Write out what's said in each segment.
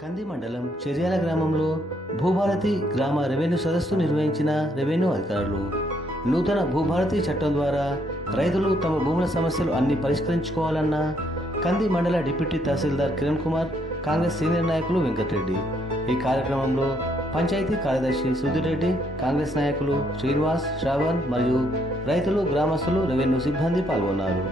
కంది మండలం చెర్యాల గ్రామంలో భూభారతి గ్రామ రెవెన్యూ సదస్సు నిర్వహించిన రెవెన్యూ అధికారులు. నూతన భూభారతి చట్టం ద్వారా రైతులు తమ భూముల సమస్యలు అన్ని పరిష్కరించుకోవాలన్న కంది మండల డిప్యూటీ తహసీల్దార్ కిరణ్ కుమార్, కాంగ్రెస్ సీనియర్ నాయకులు వెంకటరెడ్డి. ఈ కార్యక్రమంలో పంచాయతీ కార్యదర్శి సుధీర్ రెడ్డి, కాంగ్రెస్ నాయకులు శ్రీనివాస్, శ్రావణ్ మరియు రైతులు, గ్రామస్తులు, రెవెన్యూ సిబ్బంది పాల్గొన్నారు.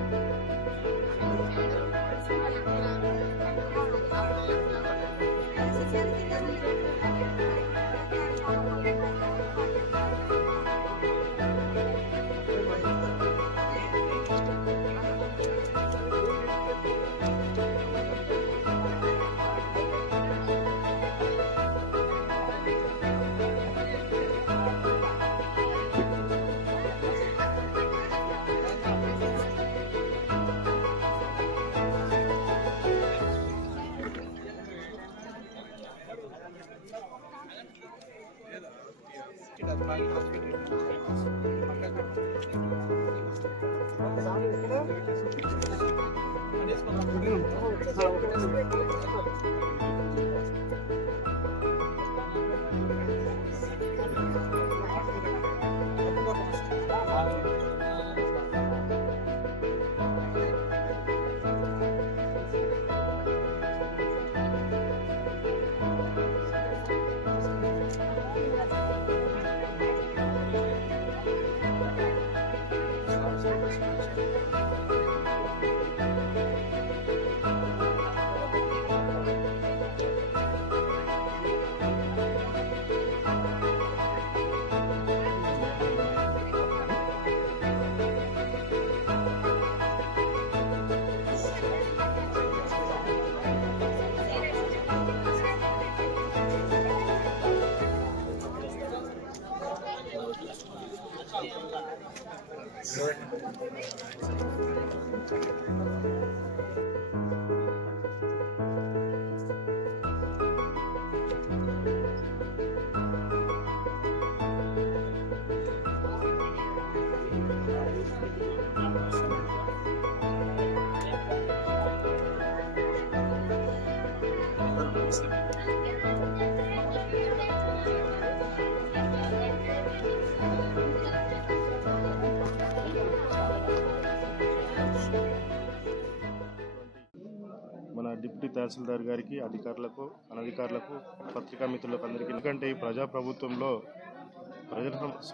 మన డిప్యూటీ తహసీల్దార్ గారికి, అధికారులకు, అనధికారులకు, పత్రికా మిత్రులకు అందరికీ, ఎందుకంటే ఈ ప్రజాప్రభుత్వంలో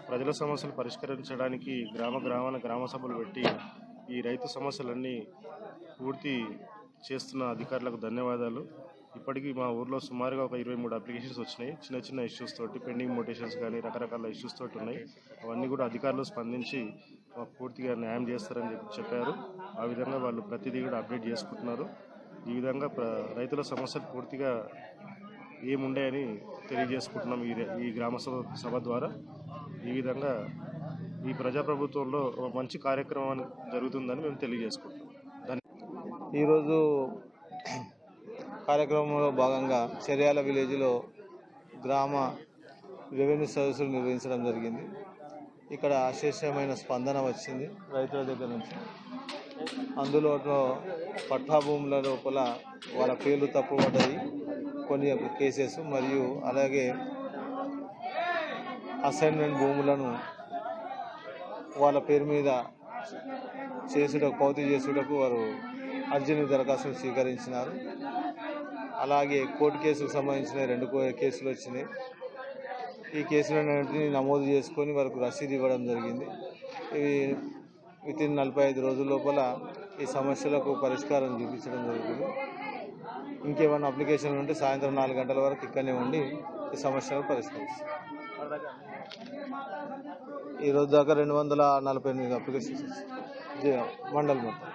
ప్రజల సమస్యలు పరిష్కరించడానికి గ్రామ సభలు పెట్టి ఈ రైతు సమస్యలన్నీ పూర్తి చేస్తున్న అధికారులకు ధన్యవాదాలు. ఇప్పటికీ మా ఊర్లో సుమారుగా ఒక 23 అప్లికేషన్స్ వచ్చినాయి. చిన్న ఇష్యూస్ తోటి, పెండింగ్ మోటేషన్స్ కానీ రకరకాల ఇష్యూస్ తోటి ఉన్నాయి. అవన్నీ కూడా అధికారులు స్పందించి పూర్తిగా న్యాయం చేస్తారని చెప్పారు. ఆ విధంగా వాళ్ళు ప్రతిదీ కూడా అప్డేట్ చేసుకుంటున్నారు. ఈ విధంగా రైతుల సమస్యలు పూర్తిగా ఏముండాయని తెలియజేసుకుంటున్నాం ఈ గ్రామ సభ ద్వారా. ఈ విధంగా ఈ ప్రజాప్రభుత్వంలో మంచి కార్యక్రమం జరుగుతుందని మేము తెలియజేసుకుంటున్నాం. ఈరోజు కార్యక్రమంలో భాగంగా చెర్యాల విలేజ్లో గ్రామ రెవెన్యూ సదస్సులు నిర్వహించడం జరిగింది. ఇక్కడ అశేషమైన స్పందన వచ్చింది రైతుల దగ్గర నుంచి. అందులో పట్టా భూముల లోపల వాళ్ళ పేర్లు తప్పుపడ్డాయి కొన్ని కేసెస్, మరియు అలాగే అసైన్మెంట్ భూములను వాళ్ళ పేరు మీద పౌతి చేసుటకు వారు అర్జీని దరఖాస్తులు స్వీకరించినారు. అలాగే కోర్టు కేసుకు సంబంధించిన 2 కేసులు వచ్చినాయి. ఈ కేసులన్నింటినీ నమోదు చేసుకొని వారికి రసీదు ఇవ్వడం జరిగింది. ఇవి వితిన్ 45 రోజుల లోపల ఈ సమస్యలకు పరిష్కారం చూపించడం జరుగుతుంది. ఇంకేమైనా అప్లికేషన్లు ఉంటే సాయంత్రం 4 గంటల వరకు ఇక్కడనే ఉండి ఈ సమస్యలు పరిష్కరిస్తాం. ఈరోజు దాకా 248 అప్లికేషన్స్ మండలం మొత్తం.